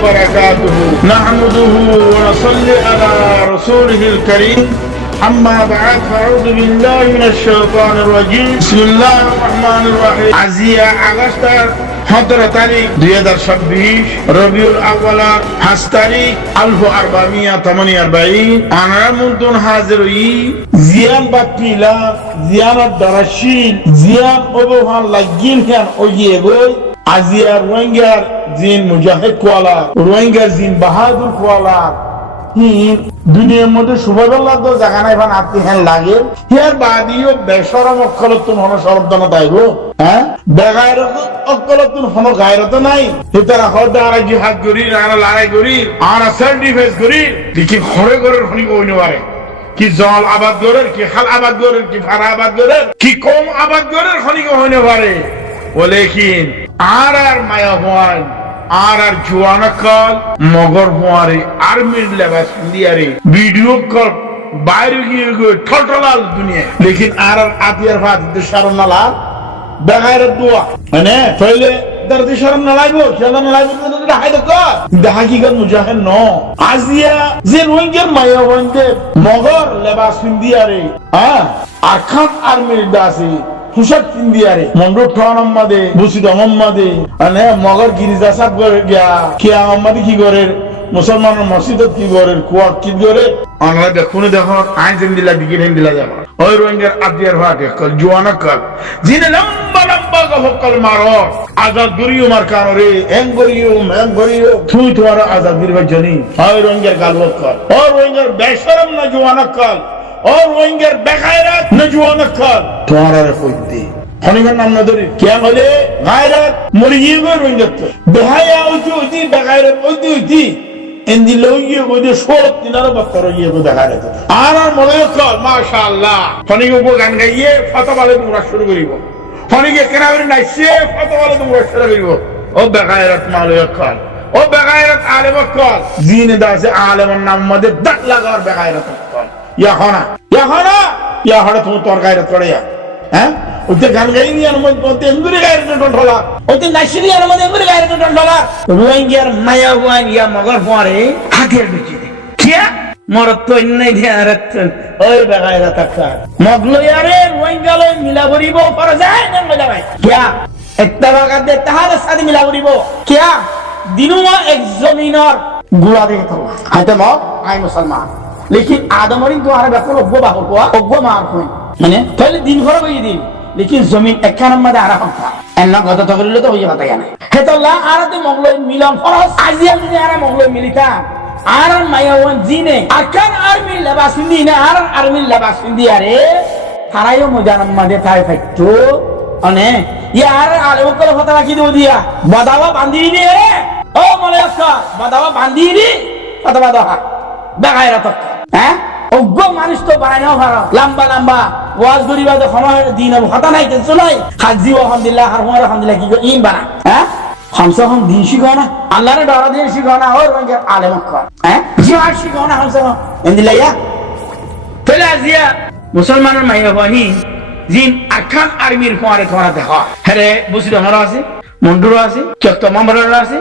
وبركاته نحمده ونصلي على رسوله الكريم أما بعد فأعوذ بالله من الشيطان الرجيم بسم الله الرحمن الرحيم আজিয়া আগস্টের 17 তারিখ 2026 রবিউল আউয়াল 5 তারিখ 1448 আনামুন হাজির জিয়ান বাতিলা জিয়ানত দারাশিন জিয়ান ওবহান লাগিন খান ওইয়ে গই আজিয়া রোহিঙ্গার জিন মুজাহিদ কোয়ালা রোহিঙ্গার জিন বাহাদুর কোয়ালা দুনিয়ার মধ্যে সুবহানাল্লাহ তো জায়গা নাই ভান আপনি হ্যাঁ লাগে ইয়ার বাদিও বেশরম অক্ষলতুন হন শরবদানা তাইগো হ্যাঁ বেগায়রত অক্ষলতুন হন গায়রত নাই হেতারা হদারা জিহাদ করি রানা লড়াই করি আর সেলফ ডিফেন্স করি দেখি ঘরে ঘরে হনি কইনো পারে কি জল আবাদ করেন কি খাল আবাদ করেন কি ফারা আবাদ করেন কি কম আবাদ করেন হনি কইনো পারে ওলেকিন আর মায়া হয় আর জোয়ানকাল মগর হুয়ারে আর্মির লেবাস দিয়ারে ভিডিও কল বাইরে গিয়ে ঠলঠলাল দুনিয়া লেকিন আর আতিয়ার ভাত শরম না লাগ বেগায়ের দোয়া মানে তাইলে দরদি শরম না লাগবো কেন না লাগবো তো হাই দেখো হাকিকত মুজাহিদ ন আজিয়া যে রোহিঙ্গার মায়া হইতে মগর লেবাস দিয়ারে হ্যাঁ আখান আর্মির দাসী ফুসক ইন্ডিয়ারে মন্ডু ঠনম্মাদে বুসিদ মোহাম্মদে মানে মগর গিরিজা সাহেব করে গিয়া কিয়া মোহাম্মদে কি করে মুসলমানের মসজিদত কি করে কুয়াত কি করে আমরা দেখুন দেখো আইন জিন্দিলা দিগিন দিলা যাব ওই রোহিঙ্গার আদিয়ার ভাটে কল জোয়ানা কল জিনে লম্বা লম্বা গফকল মারো আজাদ গরিও মার কানরে এং গরিও তুই তোমার আজাদ গরিবা জনি ওই রোহিঙ্গার গালবত কল ওই রোহিঙ্গার বেশরম না জোয়ানা কল और रोहिंगर बेगायरत नजवानक कर तुम्हारा रे कोई हनीगर नाम न धरी क्या बोले गायरत मरिए गो रोहिंगर तो बेहाया उती बेगायरत उती इंदी लोगियो को दे सोत दिनारो बक्कर ये को बेगायरत आर मले कर माशाअल्लाह हनीगर को गान गाइए फतो वाले तुमरा शुरू करिबो हनीगे केनावरी नाइसे फतो वाले तुमरा शुरू करिबो ओ बेगायरत माले कर ओ बेगायरत आलेम कर जीने दासे आलेम नाम मदे दक लगा और बेगायरत कर या होना तुम तोर गायरत करे हैं उते गान गाई नहीं अनुमत उते अंगुरी गायरत टोला उते नशरी अनुमत अंगुरी गायरत टोला रोहिंग्यार माया हुआन या मगर हुआरे आगे बिची क्या मोर तो नहीं ध्यारत ओए बेगायरत का मगलो यारे रोहिंग्यालो मिला बरिबो पर जाए न मजा भाई क्या इतना वक्त दे तहार साथ मिला बरिबो क्या दिनुआ एक जमीनर गुला दे तो हाते मो आई मुसलमान लेकिन आदमरी द्वारा बेफल ओब्बो बाहर को ओब्बो मार कोई माने पहले दिन भर गई दिन लेकिन जमीन एकान मदे आरा हमता एन्ना गत तगरिले तो होय बाता याने हेतल्ला आराते मगलो मिलन फरस आजिया नि आरा मगलो मिलिता आर मायावन जिने अकान आर्मी लबासिंदी ने आर आर्मी लबासिंदी आरे थारायो मजानम मदे थाय फट्टो अने यार आले को फता राखी दो दिया बदावा बांधी नी रे ओ मलेका बदावा बांधी नी फता बदावा बेगायरत হ্যাঁ অজ্ঞ মানুষ তো বানায় না ভালো লম্বা লম্বা ওয়াজ করিবা তো সময় দিন আর হতা নাই কিছু নাই হাজি আলহামদুলিল্লাহ আর হুমার আলহামদুলিল্লাহ কি ইন বানা হ্যাঁ হামসা হাম দিন শিখো না আল্লাহর ডর দিয়ে শিখো না ওর রঙে আলেম কর হ্যাঁ জিহাদ শিখো না হামসা ইনদিল্লাহ ইয়া তাহলে আজিয়া মুসলমানের মাইয়া বানি জিন আরকান আর্মির পরে তোরা দেখো হরে বুসিদ মারা আছে মন্ডুর আছে চক্ত মামরার আছে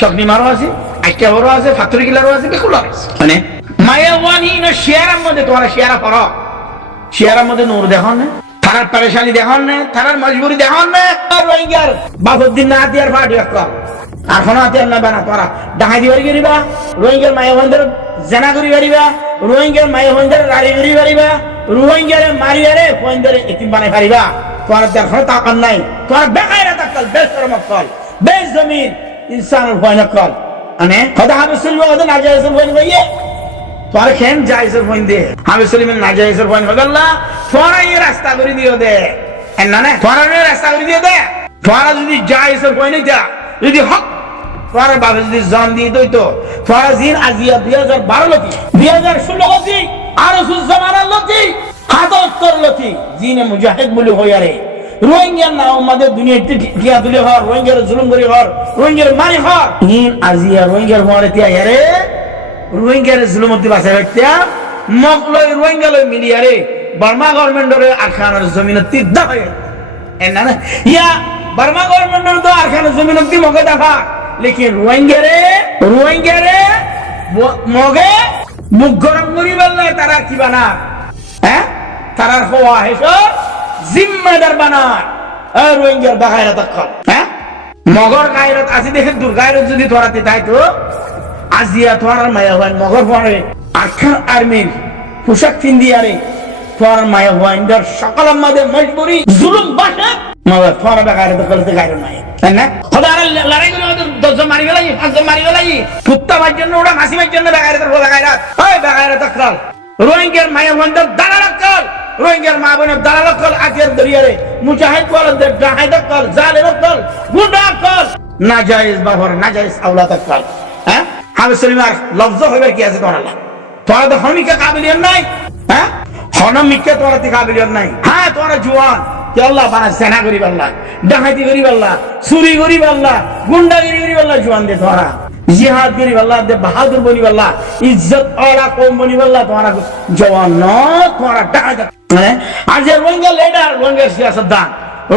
চকনি মারা আছে আইকা বড় আছে ফাতরি কিলারও আছে বেকুলা আছে মানে মায়াওয়ানি না শেয়ারের মধ্যে তোমরা শেয়ারা করো শেয়ারের মধ্যে নূর দেখো না তারার পরেশানি দেখো না তারার মজবুরি দেখো না রোহিঙ্গার বাবুদ্দিন না দিয়ার ফাটি রাখো আর কোন আতিয়ার না বানা তোরা ডাহাই দিবারি করিবা রোহিঙ্গার মায়াওয়ানদের জানা করি পারিবা রোহিঙ্গার মায়াওয়ানদের রাড়ি করি পারিবা রোহিঙ্গার মারিয়ারে ফোনদের ইতিম বানাই পারিবা তোরা দেখো তাকান নাই তোরা বেগায়রত আকল বেশরম আকল বেজমিন ইনসানের ফোন আকল আনে খোদা হাবিসুল ওয়াদ নাজায়েজুল ফোন ভাইয়ে তোরা কেন জায়েজের ফোন দে হাবিসুলিমের নাজায়েজের ফোন আল্লাহ তোরা এই রাস্তা করে দিও দে না না তোরা এই রাস্তা করে দিও দে তোরা যদি জায়েজের ফোন দে যদি হক তোরা বাবা যদি জান দিয়ে দই তো তোরা জিন আজিয়া 2012 লতি 2016 লতি আর রাসূল জামানার লতি হাতর লতি জিনে মুজাহিদ বলে হইয়ারে রোহিঙ্গা না আমাদের দুনিয়াতে টিয়া তুলে হর রোহিঙ্গার জুলুম করি হর রোহিঙ্গার মারি হর জিন আজিয়া রোহিঙ্গার মারে তিয়া ইয়ারে রোহিঙ্গার জুলুমতি বাসা রাখতিয়া মগলই রোহিঙ্গালই মিলিয়ারে বার্মা গভর্নমেন্টরে আরখানের জমিনতি দাফায় এনা না ইয়া বার্মা গভর্নমেন্টর তো আরখানের জমিনতি মগে দাফা लेकिन रोहिंग्या रे রোহিঙ্গারে মগে মুখ গরম করি বললে তারা কি বানা হ্যাঁ তারার হওয়া হেসো জিম্মেদার বানায় রোহিঙ্গার বাগায়রাত কল হ্যাঁ মগর গায়রত আছে দেখে দুর্গায়রত যদি ধরাতে তাই তো আজিয়া তোরার মায়া হয় মগর পরে আরখান আর্মির পোশাক ফিন্দিয়ারে তোর মায়া হয় ইন্দার সকল আমাদের মজবুরি জুলুম বাসা মগর তোরা বাগায়রাত করতে গায়রত নাই তাই না খোদার লড়াই গুলো 10 মারি গেলাই 5 মারি গেলাই কুত্তাবার জন্য ওরা মাসিমের জন্য বাগায়রাতের বাগায়রাত ওই বাগায়রাত কল রোহিঙ্গার মায়া হয় দালাল কল রোহিঙ্গার মা বোনের দালাল কল আজের দরিয়ারে মুজাহিদ ওয়ালাদের জাহিদ কল জালেম কল গুন্ডা কল নাজায়েজ বাবার নাজায়েজ আওলাদ কল হ্যাঁ হাবিব সলিমার লফজ হবে কি আছে তোরা তোরা তো হনমিকে কাবিলিয়ত নাই হ্যাঁ হনমিকে তোরা তে কাবিলিয়ত নাই হ্যাঁ তোরা জওয়ান তে আল্লাহ বানা সেনা করি আল্লাহ ডাকাতি করি আল্লাহ চুরি করি আল্লাহ গুন্ডাগিরি করি আল্লাহ জওয়ান দে তোরা জিহাদ করি আল্লাহ দে বাহাদুর বনি আল্লাহ ইজ্জত ওলা কম বনি আল্লাহ তোরা জওয়ান ন তোরা ডাকাত মানে আজ রোহিঙ্গা লিডার রোহিঙ্গা সিয়াসতদান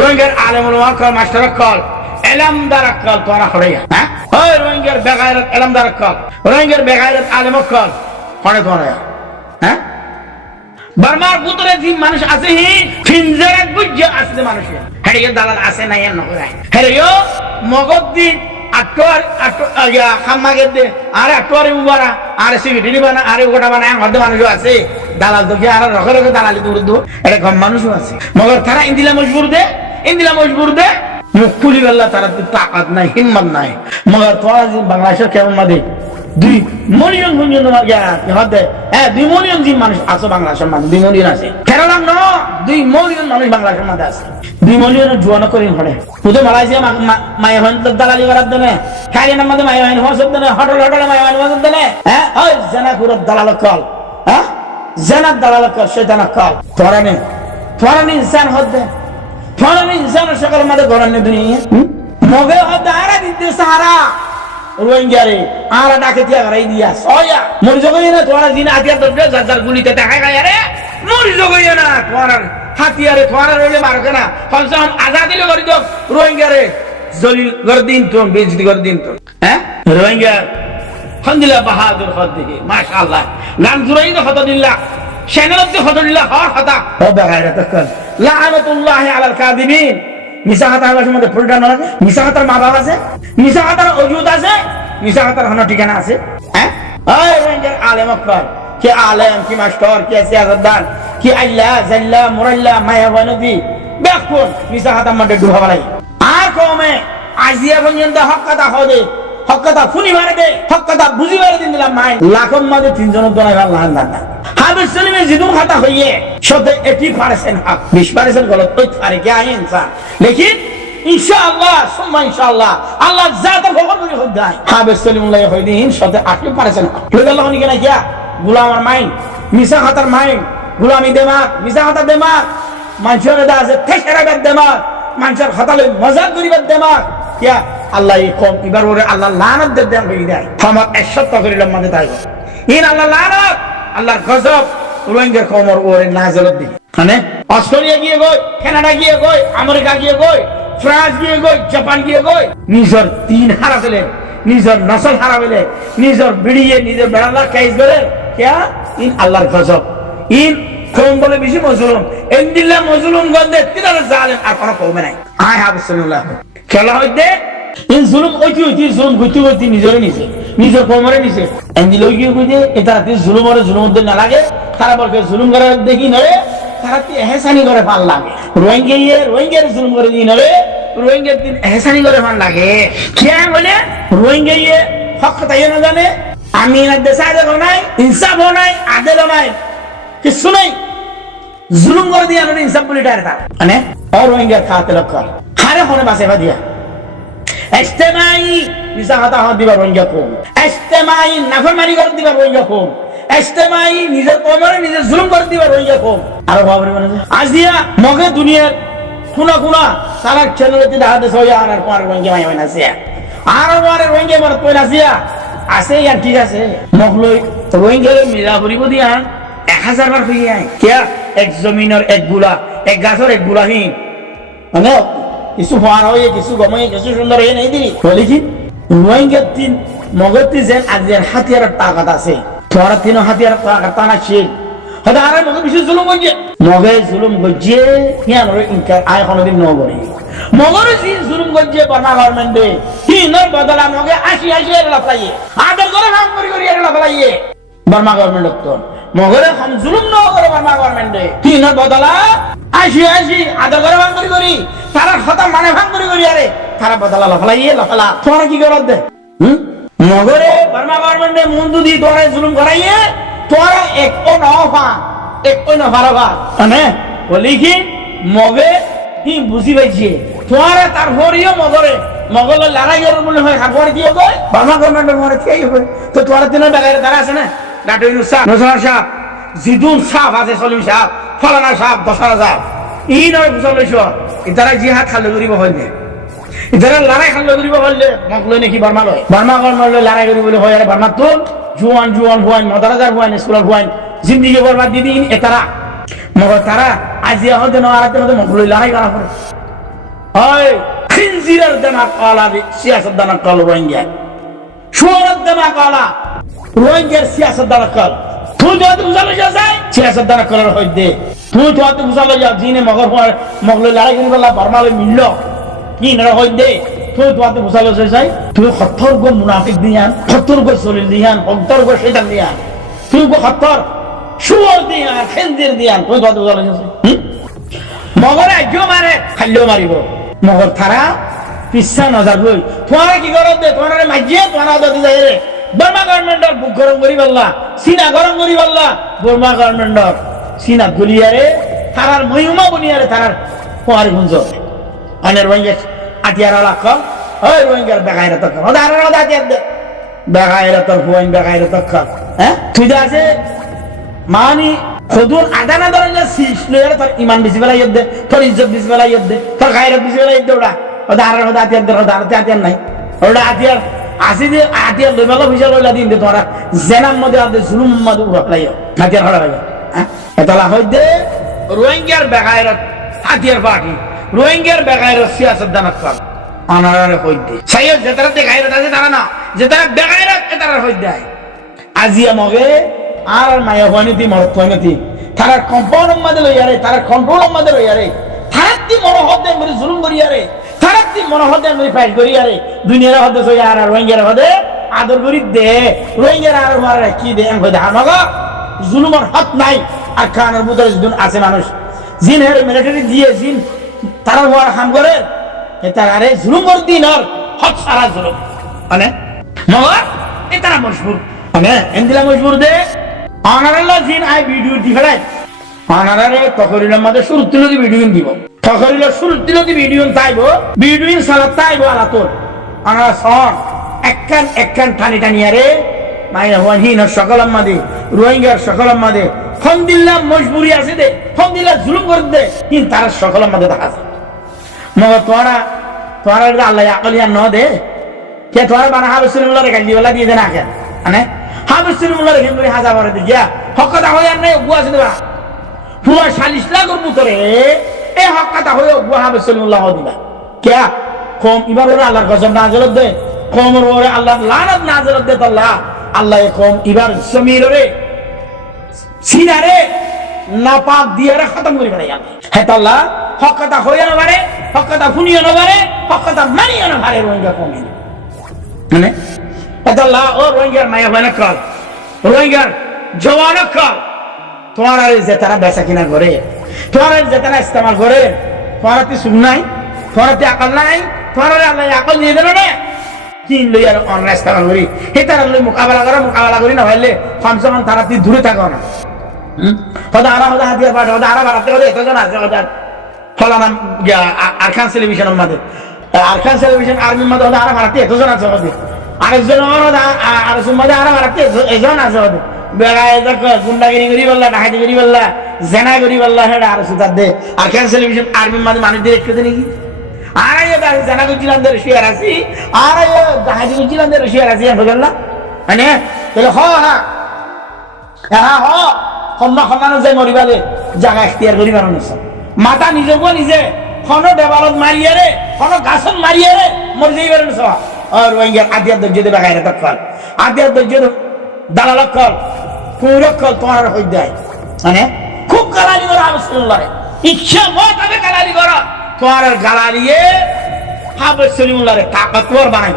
রোহিঙ্গার আলেম ওলামা কল মাস্টার কল এলামদার কল তোরা হড়াইয়া হ্যাঁ ওই রোহিঙ্গার বেগায়রত এলামদার কল রোহিঙ্গার বেগায়রত আলেম কল হড়ে তোরা হ্যাঁ বার্মার ভিতরে যে মানুষ আছে হি ফিনজারে বুঝে আছে মানুষ হেড়ে দালাল আছে না এর নকরে হেড়েও মগদ্দিন আটর আয়া খামাগে দে আরে আটরে উবারা আরে সিগিটি বানা আরে ওটা বানা হদ মানুষ আছে দালাল তো কি আর রখে রখে দালালি দূর দূর এটা কম মানুষও আছে মগর তারা ইন্দিলা মজবুর দে মুখ খুলি আল্লাহ তারা তাকাত নাই হিম্মত নাই মগর তোরা বাংলাদেশের কেমন মাদে 2 মিলিয়ন গুঞ্জন হদে হ্যাঁ 2 মিলিয়ন জি মানুষ আছে বাংলাদেশের মানুষ 2 মিলিয়ন আছে কেরালা ন 2 মিলিয়ন মানুষ বাংলাদেশের মধ্যে আছে 2 মিলিয়ন জোয়ান করে হড়ে পুরো মালয়েশিয়া মায়া হন দালালি করার জন্য খালিয়ার মধ্যে মায়া হন হসব দেনে হোটেল মায়া হন হসব দেনে হ্যাঁ ওই জানাপুর দালাল কল হ্যাঁ জানাত দালাল কল শয়তান কল তোরা নে ইনসান হদে তোরা নে ইনসান সকল মধ্যে গরন নে দুনিয়া মগে হদে আরা দিতে সারা রোহিঙ্গারে আরা ডাকে দিয়া করাই দিয়া সয়া মরি জগই না তোরা দিন আতিয়া দরজা জাজার গুলিতে দেখা গায় রে মরি জগই না তোরা হাতিয়ারে তোরা রইলে মারকে না কমসে কম আজাদিলে করে দাও রোহিঙ্গারে জলিল গরদিন তো বেজতি গরদিন তো হ্যাঁ রোহিঙ্গা আলহামদুলিল্লাহ বাহাদুর খদ্দিকে মাশাআল্লাহ নাম জুরাই তো খতদিল্লাহ শানালতে খতদিল্লাহ হর খতা ও বাগায়রাত কল লাআনাতুল্লাহি আলাল কাযিবিন মিছা হাতার মধ্যে ফুলটা না লাগে মিছা হাতার মা বাবা আছে মিছা হাতার অজুদ আছে মিছা হাতার হন ঠিকানা আছে হ্যাঁ ওই রোহিঙ্গার আলেম কল কি আলেম কি মাস্টার কি সিয়াসতদান কি আল্লাহ জাল্লা মুরাল্লা মায়াবানবী বেকুন মিছা হাতার মধ্যে ডুবা বালাই আর কমে আজিয়া পর্যন্ত হক কথা হদে হক কথা ফুনি মারে দে হক কথা বুঝি মারে দিন দিলাম মাই লাখম মধ্যে 3 জন দোনা আল্লাহ না হাবিব সলিমের জিদুম খাতা হইয়ে শত 80% হক 20% গলত ওই আরে কি আই ইনসান লেকিন ইনশাআল্লাহ সুম্মা ইনশাআল্লাহ আল্লাহ জাতে খবর করে খুদাই হাবিব সলিমুল্লাহ হইদিন শত 80% হক আল্লাহ নি কেনা কিয়া গোলামার মাইন্ড মিছা খাতার মাইন্ড গোলামি দেমাগ মিছা খাতা দেমাগ মানুষের দা আছে থেকেরাগার দেমাগ মানুষের খাতালে মজাক করিবার দেমাগ কিয়া আল্লাহ এই কম এবার ওরে আল্লাহ লানত দেন হই দেয় আমার 170 করিলাম মানে তাই ইন আল্লাহ লানত আল্লাহর গজব রোহিঙ্গার কমর ওরে নাজলত দি মানে অস্ট্রেলিয়া গিয়ে গই কানাডা গিয়ে গই আমেরিকা গিয়ে গই ফ্রান্স গিয়ে গই জাপান গিয়ে গই নিজের দিন হারাইলেন নিজের নসল হারাইলেন নিজের বিড়িয়ে নিজের বেড়ালা কাইজ করেন কিয়া ইন আল্লাহর গজব ইন কম বলে বেশি মজলুম ইনদিল্লা মজলুম গন্দে তিনারা জালেম আর কোনো কমে নাই আয় হাবিব সাল্লাল্লাহু খেলা হইতে ইন জুলুম ওইটি জুলুম গতি নিজরে নিছে নিজের কোমরে নিছে এন্দিল ওই গিয়ে কইতে এটা তে জুলুম আর জুলুম মধ্যে না লাগে তারা বলকে জুলুম করে দেখি নরে তারা তে এহসানি করে ভাল লাগে রোহিঙ্গার জুলুম করে দিন নরে রোহিঙ্গার দিন এহসানি করে ভাল লাগে কি বলে রোহিঙ্গা হক তাই না জানে আমি না দেশে আদল নাই ইনসাফ নাই আদল নাই কিছু নাই জুলুম করে দিয়া নরে ইনসাফ বলি ডাইরেক্ট মানে আর রোহিঙ্গা খাতে লক্ষ্য হারে হনে বাসে বাদিয়া ইজতিমাই মিছা কথা হদ দিবা রোহিঙ্গা কম ইজতিমাই নাফরমানি করে দিবা রোহিঙ্গা কম ইজতিমাই নিজের কমরে নিজে জুলুম করে দিবা রোহিঙ্গা কম আর ভাবরে মানে আজিয়া মগে দুনিয়ার কোনা সারা চ্যানেলতে দেখা দেশ হইয়া আর পার রোহিঙ্গা মাই না আছে আর পার রোহিঙ্গা মার কইলা আসিয়া আছে ইয়া ঠিক আছে মগলই রোহিঙ্গা মিলা করিব দিয়া 1000 বার হইয়া কিয়া এক জমিনের এক গুলা এক গাছের এক গুলাহীন মানে কিছু ফার হয়ে কিছু গমে কিছু সুন্দর হয়ে নেই দিলি বলি কি রোহিঙ্গার দিন মগতি যেন আজিয়ার হাতিয়ারের তাকাত আছে তোরা তিন হাতিয়ার তাকাত টানা শিল হয়তো আর মগে বেশি জুলুম করছে মগে জুলুম করছে হিয়ান ইনকার আয় কোনদিন নগরে মগরে যে জুলুম করছে বার্মা গভর্নমেন্টে হিনর বদলা মগে 80 এর লাফাইয়ে আদর করে ভাঙ করি এর লাফাইয়ে বার্মা গভর্নমেন্ট তো মগরে হাম জুলুম ন করে বার্মা গভর্নমেন্টে হিনর বদলা 80 আদর করে ভাঙ করি তারা কথা মানে ভাঙ করি আরে তারা বদলা লাফালা তোরা কি করত দে মগরে বার্মা গভর্নমেন্টে মুন্ডু দি তোরা জুলুম করাইয়ে তোরা এক ও নফারবা মানে বলি কি মগে কি বুঝি পাইছে তোরা তার ভরিও মগলে লড়াই এর মনে হয় খবর দিয়ে গয় বার্মা গভর্নমেন্টের মনে কি হবে তো তোরা তিন বেগারে দাঁড়া আছে না ডাক্তার ইউনুস সাহেব নজর সাহেব জিদুন সাহেব আছে সলিম সাহেব ফলানা সাহেব দশরা সাহেব এই নয় বুঝল লইছ ইতারা জিহাদ খালে করিব হইলে ইতারা লড়াই খালে করিব হইলে মগলে নাকি বার্মা গভর্নমেন্ট লড়াই করিব বলে হয় আরে বার্মা তো জুয়ান হুয়ান মদারাজার হুয়ান স্কুলার হুয়ান জিন্দিগি বরবাদ দিদি এতারা মগর তারা আজিয়া হতে নয়ারাতে হতে মগলই লড়াই করা করে হয় খিনজিরের দেমা কালা সিয়াসত দানা কাল রোহিঙ্গা শুয়ারের দেমা কালা রোহিঙ্গার সিয়াসত দানা কাল তুই তো বুঝালো যায় সিয়াসত দানা কালের হইতে তুই তো বুঝালো যা জিনে মগলই লড়াই করি বলা বার্মালে মিলল কি না হইতে তুই তো বুঝালো যায় তুই 70 গো মুনাফিক দিয়ান 70 গো সলিল দিয়ান 70 গো শয়তান দিয়ান তুই গো 70 শুয়ার দিয়ান খিনজির দিয়ান তুই তো বুঝালো যায় মগরে আজও মারে খাইলেও মারিব মগর থারা পিসা নজর লই তোরা কি করত দে তোরা মাঝিয়ে তোরা দদি যায় রে বার্মা গভর্নমেন্টর বুক গরম করি বললা সিনা গরম করি বললা বার্মা গভর্নমেন্টর সিনা গুলিয়ারে থারার মহিমা বনিয়ারে থারার পোয়ারি গুঞ্জ আনের রোহিঙ্গা আটিয়ার লাখ ওই রোহিঙ্গার বেগাইরা তক ওদার আটিয়ার দে বেগাইরা তক হুয়াইন বেগাইরা তক হ্যাঁ তুই যা আছে মানি খুদুর আদানা দরজা সিলসিলার তোর ঈমান বেশি বেলা ইয়দ দে তোর ইজ্জত বেশি বেলা ইয়দ দে তোর গায়রত বেশি বেলা ইয়দ দে ওটা আতিয়ার দে ওটা আতিয়ার নাই ওটা আতিয়ার আসি দে আতিয়ার লই বেলা ভিজা লইলা দিন দে তোরা জেনাম মধ্যে আদে জুলুম মধ্যে উড়াইও আতিয়ার হড়া লাগে হ্যাঁ এতলা হই দে রোহিঙ্গার বেগায়রত আতিয়ার পার্টি রোহিঙ্গার বেগায়রত সিয়াসত দানাত কাল আনারে হই দে সাইয় যেতারা তে গায়রত আছে তারা না যেতারা বেগায়রত এতারা হই দেয় আজিয়া মগে আর মায়া হয়নি মরত হয়নি তারা কম্পাউন্ড মধ্যে লইয়ারে তারা কন্ট্রোল মধ্যে লইয়ারে তারাতি মনোহদ দেন করে জুলুম করিয়ারে তারাতি মনোহদ দেন করে ফাইট করিয়ারে দুনিয়ার হদে সই আর রোহিঙ্গার হদে আদর করি দে রোহিঙ্গার আর মারে কি দে এম হদে আমাগো জুলুমের হক নাই আর খানের বুতরে যুন আছে মানুষ জিন হের মিলিটারি দিয়ে জিন তারা হওয়ার হাম করে এটা আরে জুলুম কর দিন আর হক সারা জুলুম মানে মগর এটা মশহুর মানে এন্দিলা মশহুর দে আনারাল্লাহ জিন আই ভিডিও দিফালাই আনারারে তখরিলার মধ্যে শুরু তুলো দি ভিডিও দিব তখরিলার শুরু তুলো দি ভিডিও তাইবো ভিডিও সালাত তাইবো আলাতর আনারা সন একখান টানি আরে মাইনা হওয়ান হিন সকলাম মাদে রোহিঙ্গার সকলাম মাদে ফন্দিল্লা মজবুরি আছে দে ফন্দিল্লা জুলুম করে দে কিন্তু তারা সকলাম মাদে দেখা আছে মগর তোরা আল্লাহ আকলিয়া ন দে কে তোরা বানা হাবসুল্লাহ রে গালি ওলা দিয়ে দে না কেন মানে হাবসুল্লাহ রে হেমরি হাজা করে দে যা হকতা হয় আর নাই গুয়া আছে দেবা পুরো 40 লাখ মুতরে এ হকতা হয় গুয়া হাবসুল্লাহ দিবা কে কম ইবারে আল্লাহর গজব নাযিল দে কম রে আল্লাহ লানত নাযিল দে আল্লাহ কম ইবার জমির রে সিনারে নাপাক দিয়ে রে খতম করে ফেলাই হে আল্লাহ হকতা হয় না পারে হকতা শুনিও না পারে হকতা মানিও না পারে রোহিঙ্গা কমে মানে এটা আল্লাহ ও রোহিঙ্গার মায়া হয় না কাল রোহিঙ্গার জওয়ান কাল তোমার আর যে তারা বেচা কিনা করে তোমার যে তারা ইস্তেমাল করে তোমার তে সুখ নাই তোমার তে আকল নাই তোমার আল্লাহ আকল দিয়ে দিল না কিন লই আর অনলাইন ইস্তেমাল করি হে তারা লই মোকাবেলা করি না হইলে কমসমান তারা তে দূরে থাকো না হদা আরা হাতিয়ার পাঠ হদা আরা বাড়াতে হদা এতজন আছে হদা ফলানা আরখান টেলিভিশনের মধ্যে আরখান টেলিভিশন আর্মির মধ্যে হদা আরা বাড়াতে এতজন আছে হদা আরেকজন আরেকজন মধ্যে আরা বাড়াতে এজন আছে হদা বেগায় গুন্ডাগিরি করি বললা ডাকাতি করি বললা জেনা করি বললা হেডা আর সুতার দে আরখান টেলিভিশন আর্মির মধ্যে মানুষ দিয়ে দেখতে নাকি আর জেনা করছিলাম দের শেয়ার আছি আর ডাকাতি করছিলাম দের শেয়ার আছি বুঝলা মানে তাহলে সন্না যে মরিবালে জায়গা এখতিয়ার করি মানুষ মাথা নিজে নিজে খন দেৱালত মারিয়ে রে খন গাছত মারিয়ে রে মরি যাই পারে আর রোহিঙ্গার আদিয়ার দর্জ দেবে গায়ের তৎকাল আদিয়ার দর্জ দালাল কল কৌরক্ষল তোমার হয়ে দেয় মানে খুব গালালি করা আবশ্যক ইচ্ছা মত হবে গালালি করা তোমার গালালিয়ে হাবসলিমুল্লাহরে তাকতওয়ার বানাই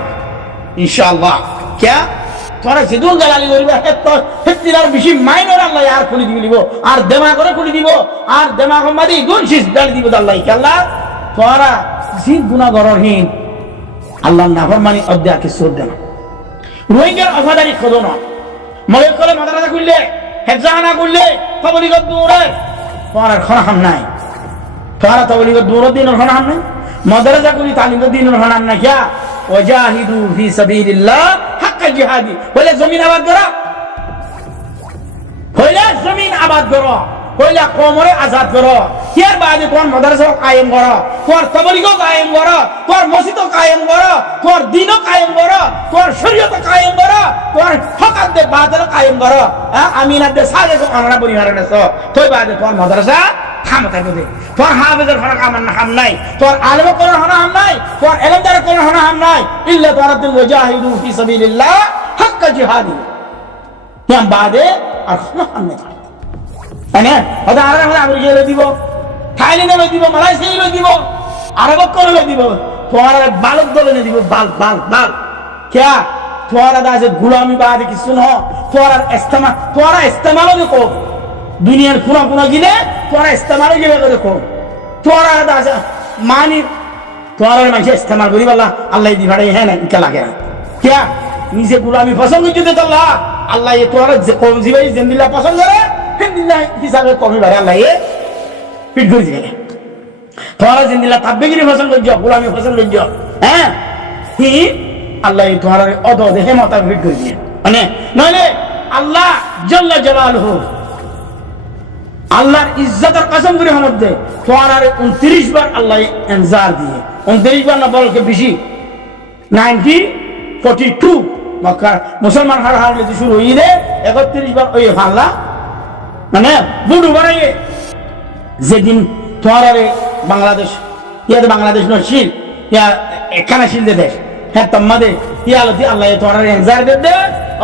ইনশাআল্লাহ কে তোরা যেদুন গালালি করবে হেত্তিরার বেশি মাইনর আল্লাহ আর খুলি দিব আর দেমা করে খুলি দিব আর দেমা মাদি গুণ শিস গালি দিব আল্লাহ কি আল্লাহ তোরা জি গুনাহগারহীন আল্লাহ নাফরমানি অধ্যা কিছু দেন রোহিঙ্গার অফাদারি খোদো না মলে করে মাদ্রাসা খুললে হেফজাখানা খুললে তাবলীগত দূরে তোরা খনাম নাই তোরা তাবলীগত দূর দিনের খনাম নাই মাদ্রাসা খুলি তালিম দিনের খনাম নাই কিয়া ওয়াজাহিদু ফি সাবিলিল্লাহ হাক্কা জিহাদি বলে জমিন আবাদ করো হইলে জমিন আবাদ করো হইলে কমরে আজাদ করো এর বাদে তোমার মাদ্রাসা কায়েম করো তোমার তাবলীগ কায়েম করো তোমার মসজিদ কায়েম করো তোমার দ্বীন কায়েম করো তোমার শরীয়ত কায়েম করো তোমার হকাত দে বাতিল কায়েম করো আমিনাত দে সালে তো আনরা পরিহারে নেছো তোই বাদে তোমার মাদ্রাসা থামতে হবে তোর হাফেজের কোনো কাম নাই তোর আলেম কোনো হাম নাই তোর এলেমদার কোনো হাম নাই ইল্লা তারাতুল ওয়াজাহিদু ফি সাবিলিল্লাহ হাক্কা জিহাদি ইয়াম বাদে আর কোনো হাম নাই মানে ওটা আর আমেরিকা লই দিব থাইল্যান্ডে লই দিব মালয়েশিয়া লই দিব আরব করে লই দিব তোর বালক দলে দিব বাল বাল বাল क्या তোর দাজে গোলামি বাদে কিছু না তোর ইস্তেমালও দেখো দুনিয়ার কোনা কোনা গিলে তোরা ইস্তেমাল গিয়ে দেখো তোরা দাজা মানি তোরা মানুষ ইস্তেমাল করি বলা আল্লাহ দি ভাড়াই হ্যাঁ না ইকা লাগে না क्या নিজে গোলামি পছন্দ করতে তো আল্লাহ আল্লাহ এ তোরা কম জীবাই জিন্দিল্লাহ পছন্দ করে জিন্দিল্লাহ হিসাবে কমই ভাড়া আল্লাহ এ ফিট করে দিবে তোরা জিন্দিল্লাহ তাব্বিগিরি পছন্দ করছো গোলামি পছন্দ করছো হ্যাঁ হি আল্লাহ এ তোরা অদ দেহে মাথা ফিট করে দিয়ে মানে নইলে আল্লাহ জাল্লা জালালহু আল্লাহর ইজ্জতের কসম করে মধ্যে তোরারে 29 বার আল্লাহ ইনজার দিয়ে 29 বার না বলকে বেশি 42 মক্কা মুসলমান হারলে শুরু হইলে 31 বার ওই হাল্লা মানে বুড়ো বানাইয়ে যেদিন তোরারে বাংলাদেশ ইয়াতে বাংলাদেশ নছিল ইয়া একখানা শিল দে দেশ হ্যাঁ তোমাদে ইয়ালতি আল্লাহ তোরারে ইনজার দে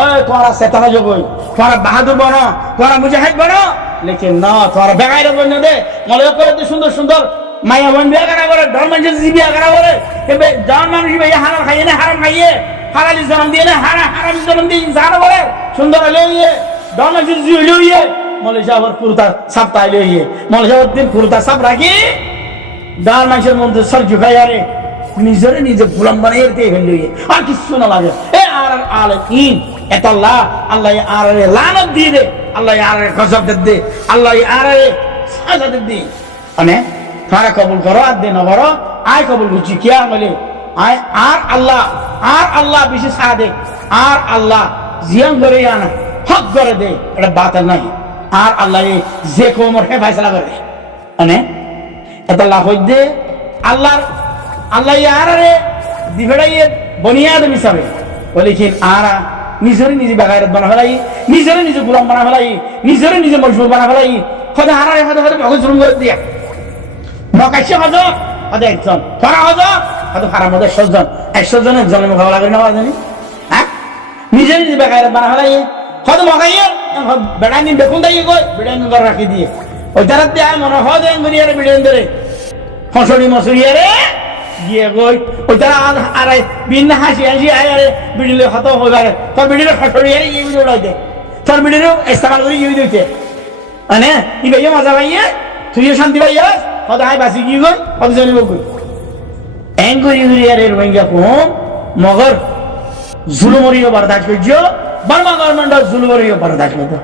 ওই তোরা সেতানা জগই তোরা বাহাদুর বনো তোরা মুজাহিদ বনো लेकिन ना তোরা বেগাইরা বনে দে মলে করে সুন্দর সুন্দর মায়া বন বিয়া করা বলে ধর্ম মানুষ বিয়া করা বলে এবে জান মানুষ বিয়া হারাম খাইয়ে না হারাম খাইয়ে হালালি জন্ম দিয়ে না হারাম জন্ম দিয়ে ইনসান বলে সুন্দর লইয়ে ধর্ম মানুষ লইয়ে মলে যাবার কুরতা সাপটা লইয়ে মলে যাবার দিন কুরতা সাপ রাখি দান মানুষের মধ্যে সর ঝুকাইয়ারে নিজরে নিজে গোলাম বানাইয়ে দিয়ে লইয়ে আর কিছু না লাগে এ আর আলামিন এত আল্লাহ আল্লাহ আর লানত দিয়ে দে আল্লাহ আর গজব দে আল্লাহ আর সাজা দে মানে তারা কবুল করো আর দে না করো আয় কবুল করছি কি আমলে আয় আর আল্লাহ বিশেষ সাদে আর আল্লাহ জিয়ান করে আনা হক করে দে এটা বাতিল নাই আর আল্লাহ যে কোমর হে ফয়সালা করে মানে এত আল্লাহ হই দে আল্লাহ আর দিবেড়াইয়ে বুনিয়াদ হিসাবে বলেছেন আর নিজরে নিজে বেগায়রত বানা ফেলাই নিজরে নিজে গোলাম বানা ফেলাই নিজরে নিজে মজবুর বানা ফেলাই খোদা হারারে খোদা মগজ জুলুম করে দিয়া মকাশে হজর খোদা একজন তোরা হজর খোদা হারাম মধ্যে 100 জনের জন্ম মোকাবেলা করে নেওয়া জানি হ্যাঁ নিজে নিজে বেগায়রত বানা ফেলাই খোদা মগাইয়ে বেড়ানি বেকুন দাইয়ে কই বেড়ানি ঘর রাখি দিয়ে ওই তারা দেয় মনে হয় দেন দুনিয়ারে বেড়ানি ধরে ফসলি মসুরিয়ারে গিয়ে গই ওই তারা আর বিন হাসি আরে বিড়িলে হত হয়ে যাবে তোর বিড়িলে ফসলি আরে ইয়ে ভিডিও উড়াইতে তোর বিড়িলেও ইস্তেমাল করে ইয়ে দিতে মানে ই ভাইয়া মজা ভাইয়া তুইও শান্তি ভাইয়া হয়তো হাই বাসি কি গই হয়তো জানিব গই এঙ্গুরি আরে রোহিঙ্গা কম মগর জুলুমরিও বরদাস্ত করছো বার্মা গভর্নমেন্ট জুলুমরিও বরদাস্ত করতো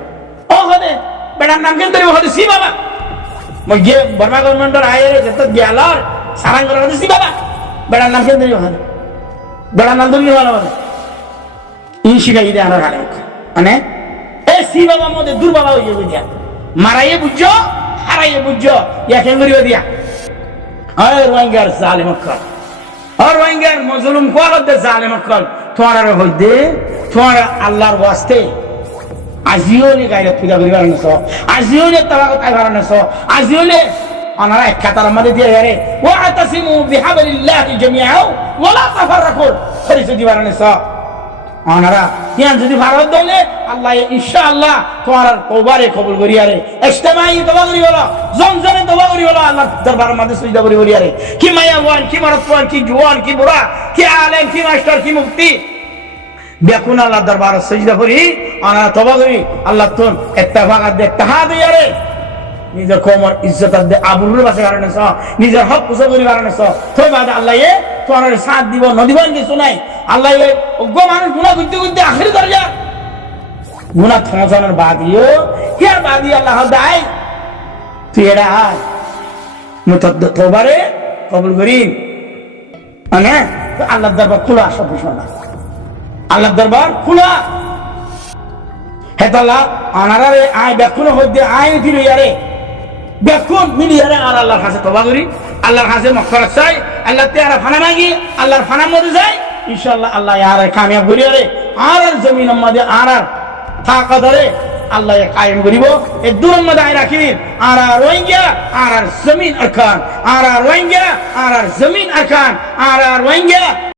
ও হদে বেটার নাম কেন ধরে হদে সি বাবা মই গিয়ে বার্মা গভর্নমেন্টর আয়ের যত গেলার সারাঙ্গ করে সি বাবা বেটার নাম কেন ধরে হদে বেটার নাম ধরে ভালো হবে ইনশিগাই দে আনার হালে মানে এ সি বাবা মধ্যে দূর বাবা হয়ে যাবে দিয়া মারাইয়ে বুঝছো হারাইয়ে বুঝছো ইয়া কেন করিও দিয়া আয় রোহিঙ্গার জালেম কর আর রোহিঙ্গার মজলুম কোয়ালতে জালেম কর তোমার হইতে তোমার আল্লাহর ওয়াস্তে আজিও নে গায়রে পূজা করিবার নস আজিও নে তাওয়া কথা করিবার নস আজিও নে আনারা এক কাতার মধ্যে দিয়ে আরে ওয়া আতাসিমু বিহাবলিল্লাহি জামিআ ওয়া লা তাফাররাকু পরিচয় দিবার নেছ আনারা ইয়ান যদি ভারত দলে আল্লাহ ইনশাআল্লাহ তোমার তওবারে কবুল করিয়ারে ইজতিমাই তওবা করি বলো জমজমে তওবা করি বলো আল্লাহ দরবারের মধ্যে সিজদা করি করিয়ারে কি মায়া ওয়ান কি মারত ওয়ান কি জওয়ান কি বুড়া কি আলেম কি মাস্টার কি মুফতি দেখুন আল্লাহ দরবারে সিজদা করি আনারা তওবা করি আল্লাহ তোর ইত্তেফাকাত দে তাহাদ ইয়ারে নিজের কমর ইজ্জত দে আবরুর বাসে কারণে সহ নিজের হক পুষা করি কারণে সহ তোই বাদ আল্লাহ এ তোমার সাথ দিব নদীবান কিছু নাই আল্লাহ অজ্ঞ মানুষ গুণা করতে করতে আখেরি দরজা গুণা থমসানোর বাদিও হিয়ার বাদি আল্লাহ দায় তুই এটা আয় তোবারে কবুল করি মানে আল্লাহ দরবার খোলা সব বিষয় না আল্লাহ দরবার খোলা হেতাল্লাহ আনারে আয় বেক্ষণ হইতে আয় দিল ইয়ারে বেক্ষণ মিলিয়ারে আর আল্লাহর কাছে তওবা করি আল্লাহর কাছে মাগফিরাত চাই আল্লাহ তেরা ফানা মাগি আল্লাহর ফানা মধ্যে যাই ইনশাআল্লাহ আল্লাহ আর কামিয়াব করিয়ারে আর জমিনের মধ্যে আর থাকা ধরে আল্লাহ কায়েম করিব এই দূরের মধ্যে আয় রাখি আর রোহিঙ্গা আর জমিন আরকান আর রোহিঙ্গা আর জমিন আরকান আর রোহিঙ্গা